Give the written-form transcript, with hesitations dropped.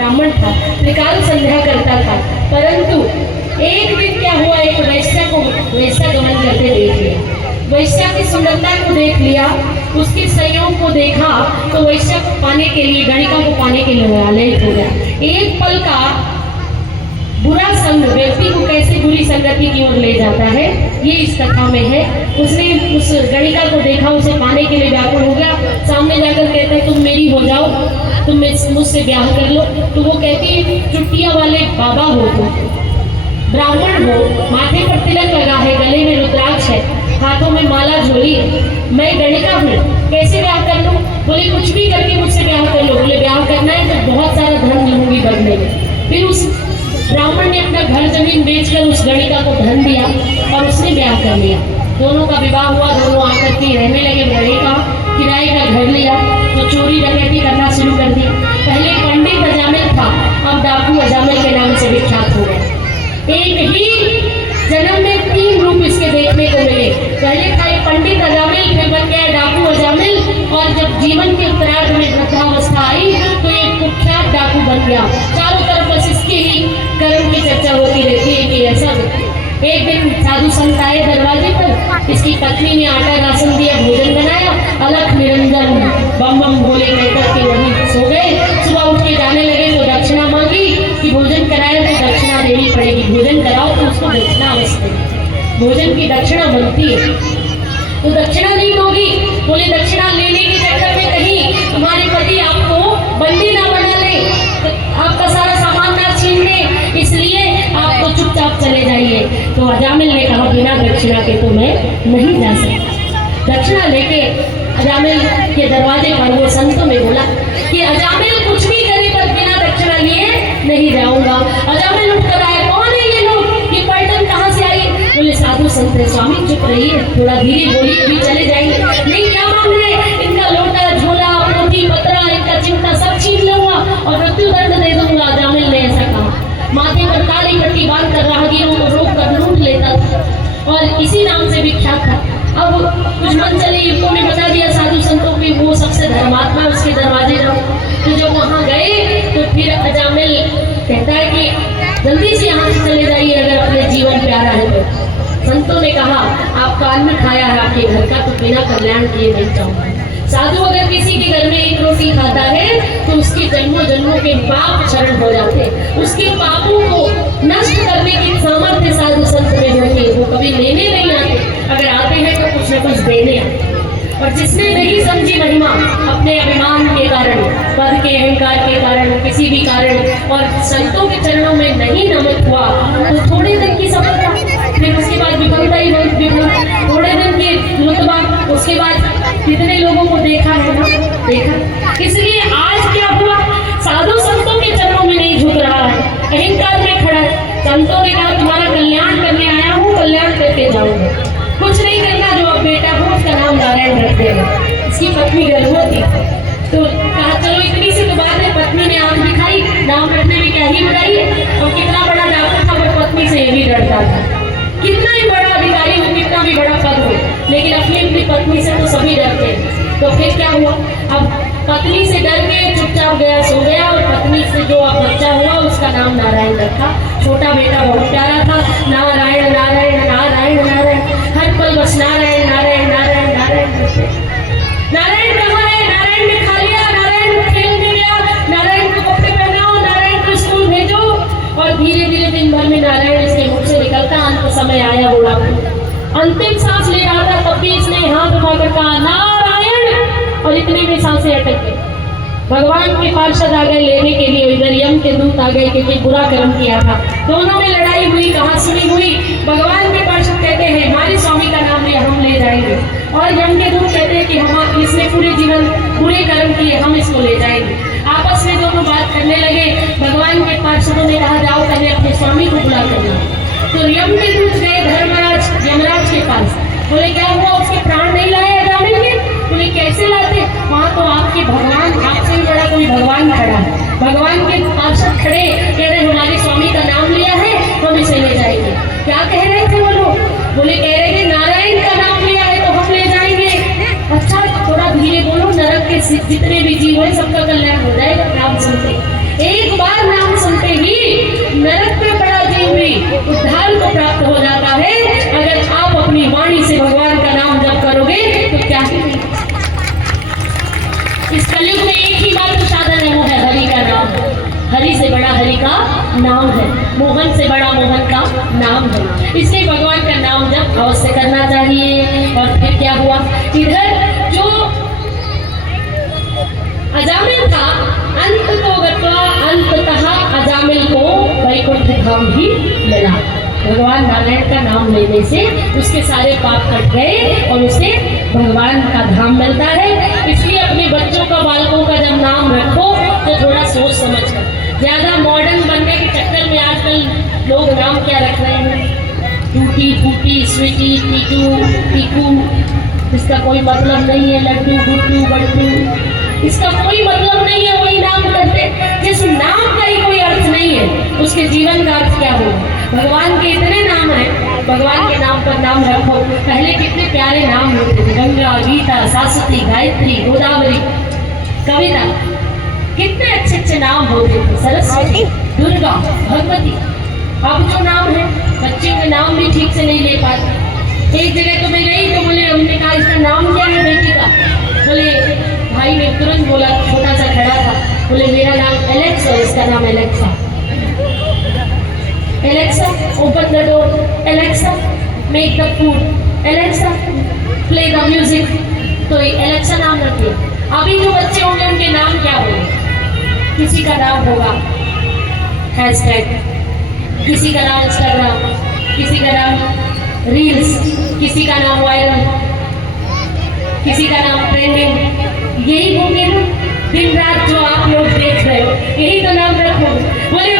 ब्राह्मण था, त्रिकाल संध्या करता था, परंतु एक दिन क्या हुआ, एक वैश्या को वैश्या गमन करते देख लिया। वैश्या की सुंदरता को देख लिया, उसके संयोग को देखा, तो वैश्या को पाने के लिए, गणिका को पाने के लिए आलयित हो गया। एक पल का बुरा संग व्यक्ति को कैसे बुरी संगति की ओर ले जाता है, ये इस कथा में है। उसने उस गणिका को देखा, उसे पाने के लिए व्याकुल हो गया। सामने जाकर कहता है तुम मेरी हो जाओ, तुम मुझसे ब्याह कर लो। तो वो कहती है चुटिया वाले बाबा हो, तुम ब्राह्मण हो, माथे पर तिलक लगा है, गले में रुद्राक्ष है, हाथों में माला झोली है, मैं गणिका हूँ, कैसे ब्याह कर लूँ? बोले कुछ भी करके मुझसे ब्याह कर लो। बोले ब्याह करना है तो बहुत सारा धन लूंगी बदले में। फिर उस ब्राह्मण ने अपना घर जमीन बेचकर उस गणिका को धन दिया और उसने ब्याह कर लिया। दोनों का विवाह हुआ, दोनों आकर के रहने लगे। गणिका किराए का घर लिया तो चोरी डकैती करना शुरू कर दी। पहले पंडित अजामिल था, अब डाकू अजामिल के नाम से विख्यात हो गया। एक ही जन्म में 3 रूप इसके देखने को मिले। पहले था एक पंडित अजामिल, फिर बन गया डाकू अजामिल, और जब जीवन के उत्तरार्ध में वृद्धावस्था आई तो एक कुख्यात डाकू बन गया। चारों तरफ बस इसके ही कर्म की चर्चा होती रहती है कि ऐसा व्यक्ति। एक दिन साधु संत आए दरवाजे पर, इसकी पत्नी ने आटा राशन दिया, भोजन बनाया, अलख निरंजन बम बम बोले कहकर के वहीं सो गए। सुबह उठ के जाने लगे तो दक्षिणा मांगी कि भोजन कराए तो दक्षिणा देनी पड़ेगी, भोजन कराओ तो उसको दक्षिणा अवश्य देनी, भोजन की दक्षिणा बनती है। तो दक्षिणा नहीं दोगी? बोले दक्षिणा लेने के चक्कर में कहीं तुम्हारे पति आपको बंदी ना बना ले, आपका सारा सामान ना छीन ले, इसलिए आप तो चुपचाप चले जाइए। तो अजामिल ने कहा बिना दक्षिणा के तो मैं नहीं जा सकता। दक्षिणा लेके अजामिल के दरवाजे पर वो संतों में बोला कि अजामिल कुछ भी करे पर बिना दक्षिणा लिए नहीं जाऊंगा। अजामिल उठकर आए, कौन है ये लोग, ये पलटन कहाँ से आई? बोले साधु संत है। स्वामी चुप रहिए, थोड़ा धीरे बोलिए, अभी चले जाएंगे। नहीं क्या मांग रहे? इनका लोटा झोला पोथी पत्रा इनका चिमटा सब छीन लूंगा और मृत्यु दंड दे दूंगा। अजामिल ने ऐसा कहा। माथे पर काली पट्टी बांध कर राहगीरों को रोक कर लूट लेता था और इसी नाम से विख्यात था। अब कुछ मन चले युक्तों ने बता दिया साधु संतों की वो सबसे धर्मात्मा, उसके दरवाजे जाओ। तो जब वहाँ गए तो फिर अजामिल कहता है कि जल्दी से यहाँ से चले जाइए अगर अपने जीवन प्यारा है तो। संतों ने कहा आपका अन्न खाया है आपके घर का, तो बिना कल्याण किए नहीं जाऊंगा। साधु अगर किसी के घर में एक रोटी खाता है तो उसके जन्मों जन्मों के पाप क्षरण हो जाते हैं, उसके पापों को नष्ट करने की सामर्थ्य साधु संत में होती है। वो कभी लेने नहीं आते, अगर आते हैं तो कुछ न कुछ देने आते। और जिसने नहीं समझी महिमा अपने अभिमान के कारण, पद के अहंकार के कारण, किसी भी कारण, और संतों के चरणों में नहीं नमक हुआ तो थोड़े दिन की सफलता, फिर उसके बाद विफलता ही विफल, थोड़े दिन की रुतबा, उसके बाद कितने लोगों को देखा है ना, देखा। इसलिए आज क्या हुआ, साधु संतों के चरणों में नहीं झुक रहा है, अहंकार में खड़ा है। संतों ने कहा तुम्हारा कल्याण करने आया हूँ, कल्याण करके जाऊंगा, कुछ नहीं करना। जो अब बेटा हो उसका नाम नारायण रख देगा। इसकी पत्नी गर्भवती तो कहा चलो इतनी सी तो बात है। पत्नी ने आंख दिखाई, नाम रखने में क्या ही बुराई है। और कितना बड़ा डाकू था वो पत्नी से ये भी डरता था, कितना ही बड़ा अधिकारी हो, कितना भी बड़ा पद हो, लेकिन अपनी अपनी पत्नी से तो सभी डरते हैं। तो फिर क्या हुआ, अब पत्नी से डर के चुपचाप गया, सो गया, और पत्नी से जो अब बच्चा हुआ उसका नाम नारायण रखा। छोटा बेटा बहुत प्यारा था, नारायण नारायण नारायण नारायण, हर पल बस नारायण नारायण नारायण नारायण। नारायण कहाँ है? नारायण ने खा लिया, नारायण को खेल में गया, नारायण को कपड़े पहनाओ, नारायण को स्कूल भेजो। और धीरे धीरे दिन भर में नारायण इसके मुख से निकलता। अंत समय आया बोला, अंतिम सांस ले रहा था, तब भी इसने हाथ उठाकर कहा नारायण, और इतने में सांसें अटक गई। भगवान के पार्षद आ गए लेने के लिए, इधर यम के दूत आ गए क्योंकि बुरा कर्म किया था। दोनों में लड़ाई हुई, कहासुनी हुई। भगवान के पार्षद कहते हैं हमारे स्वामी का नाम ले, हम ले जाएंगे, और यम के दूत कहते हैं कि हम इसने पूरे जीवन बुरे कर्म किए, हम इसको ले जाएंगे। आपस में दोनों बात करने लगे। भगवान के पार्षदों ने कहा जाओ पहले अपने स्वामी को बुला कर लाओ। तो यम के दूत गए धर्मराज यमराज के पास, बोले क्या हुआ, उसके प्राण नहीं लाए अजामिल के? बोले कैसे लाते, वहाँ तो आपके भगवान, आपसे भी बड़ा कोई भगवान खड़ा है। भगवान के पार्षद खड़े कह रहे हमारे स्वामी का नाम लिया है, हम इसे ले जाएंगे। क्या कह रहे थे वो लोग? बोले कह रहे थे नारायण का नाम लिया है तो हम ले जाएंगे। अच्छा थोड़ा धीरे बोलो, नरक के जितने भी जीव है सबका कल्याण हो जाएगा। नाम सुनते एक बार का नाम है, मोहन से बड़ा मोहन का नाम है। इसलिए भगवान का नाम जप अवश्य करना चाहिए। और फिर क्या हुआ, इधर जो अजामिल था अंततः अजामिल को वैकुंठ धाम भी मिला। भगवान नारायण का नाम लेने से उसके सारे पाप कट गए और उसे भगवान का धाम मिलता है। इसलिए अपने बच्चों का, बालकों का जब नाम रखो तो थोड़ा सोच समझ कर। ज़्यादा मॉडर्न बनने के चक्कर में आजकल लोग नाम क्या रख रहे हैं, टूटी फूटी, स्वीटी, टीटू, टीकू, इसका कोई मतलब नहीं है। लड्डू, गुड्डू, बड्डू, इसका कोई मतलब नहीं है, वही नाम करते। जिस नाम का ही कोई अर्थ नहीं है, उसके जीवन का अर्थ क्या होगा। भगवान के इतने नाम हैं, भगवान के नाम पर नाम रखो। पहले कितने प्यारे नाम होते थे, गंगा, गीता, सरस्वती, गायत्री, गोदावरी, कविता, कितने अच्छे अच्छे नाम होते थे, सरस्वती, दुर्गा, भगवती। अब जो नाम है, बच्चे के नाम भी ठीक से नहीं ले पाते। एक जगह तो मैं गई तो बोले, हमने कहा इसका नाम क्या है बेटी का, बोले भाई ने तुरंत बोला, छोटा सा खड़ा था, बोले मेरा नाम एलेक्स और इसका नाम Alexa. Alexa open the door, Alexa make the food, Alexa play the music. तो एलेक्सा नाम रखिए। अभी जो बच्चे होंगे उनके नाम क्या होंगे, किसी का नाम होगा हैशटैग, किसी का नाम इंस्टाग्राम, किसी का नाम रील्स, किसी का नाम वायरल, किसी का नाम ट्रेंडिंग। यही होंगे ना दिन रात जो आप लोग देख रहे हो, यही तो नाम रखोगे। बोले